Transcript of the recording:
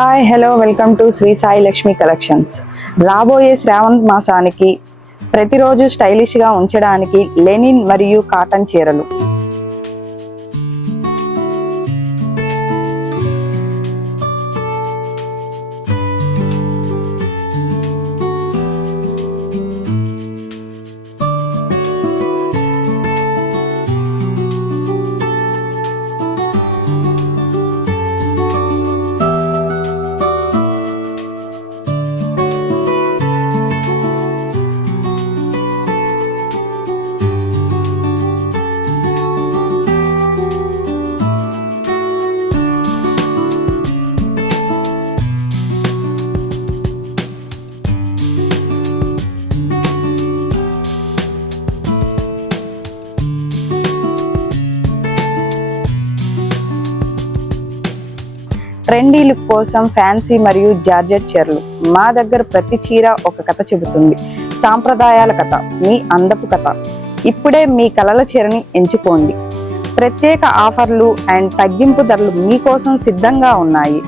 Hi hello welcome to Shri Sai Lakshmi collections. రాబోయే శ్రావణ మాసానికి ప్రతిరోజు స్టైలిష్గా ఉంచడానికి లెనిన్ మరియు కాటన్ చీరలు. ట్రెండీ లుక్ కోసం ఫ్యాన్సీ మరియు జార్జెట్ చీరలు. మా దగ్గర ప్రతి చీర ఒక కథ చెబుతుంది. సాంప్రదాయాల కథ, మీ అందపు కథ. ఇప్పుడే మీ కలల చీరని ఎంచుకోండి. ప్రత్యేక ఆఫర్లు అండ్ తగ్గింపు ధరలు మీకోసం సిద్ధంగా ఉన్నాయి.